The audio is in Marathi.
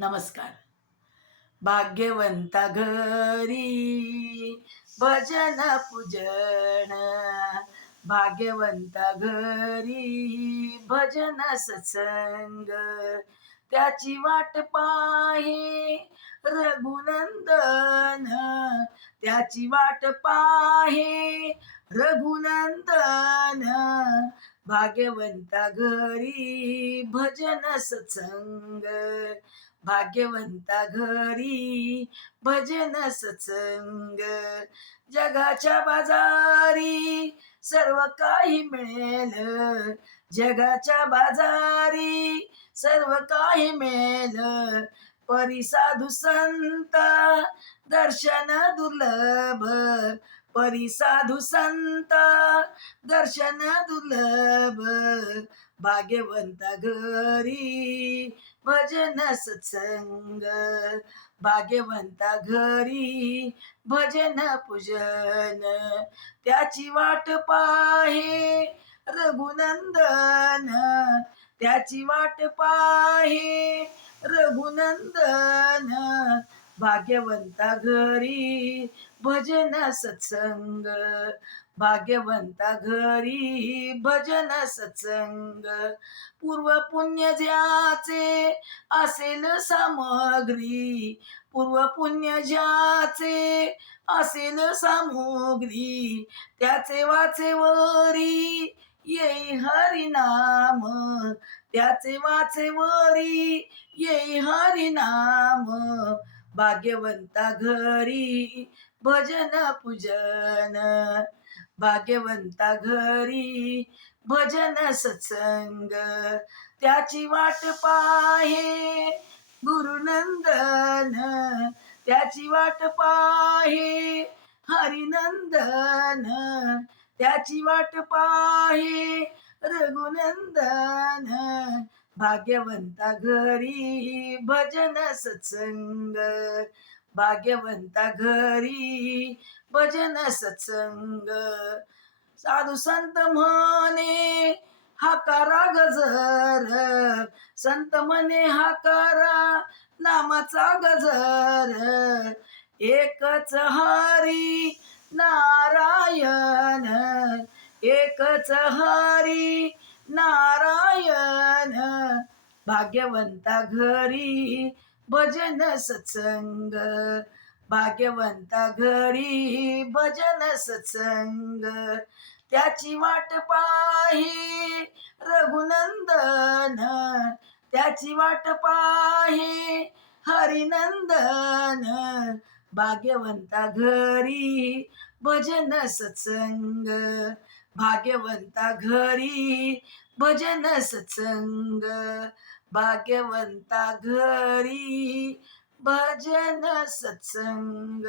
नमस्कार. भाग्यवंता घरी भजन पूजन. भाग्यवंता घरी भजन सत्संग. त्याची वाट पाहे रघुनंदन. त्याची वाट पाहे रघुनंदन. भाग्यवंता घरी भजन सत्संग. भाग्यवंता घरी भजन सत्संग. जगाच्या बाजारी सर्व काही मिळेल. जगाच्या बाजारी सर्व काही मिळेल. परी साधू संत दर्शन दुर्लभ परी साधू संत दर्शन दुर्लभ भाग्यवंता घरी भजन सत्संग भाग्यवंता घरी भजन पूजन. त्याची वाट पाहे रघुनंदन त्याची वाट पाहे रघुनंदन. भाग्यवंता घरी भजन सत्संग. भाग्यवंता घरी भजन सत्संग. पूर्व पुण्य ज्याचे असेल सामग्री. पूर्व पुण्य ज्याचे असेल सामग्री. त्याचे वाचे वरी येई हरिनाम त्याचे वाचे वरी येई हरिनाम भाग्यवंता घरी भजन पूजन. भाग्यवंता घरी भजन सत्संग. त्याची वाट पाहे गुरुनंदन. त्याची वाट पाहे हरिनंदन. त्याची वाट पाहे रघुनंदन. भाग्यवंता घरी भजन सत्संग. भाग्यवंता घरी भजन सत्संग. साधू संत म्हणे हाकारा गजर संत म्हणे हाकारा नामाचा गजर एकच हरी नारायण. एकच हरी नारायण. भाग्यवंता घरी भजन सत्संग. भाग्यवंता घरी भजन सत्संग. त्याची वाट पाही रघुनंदन. त्याची वाट पाहे हरिनंदन. भाग्यवंता घरी भजन सत्संग. भाग्यवंता घरी भजन सत्संग. भाग्यवंता घरी भजन सत्संग.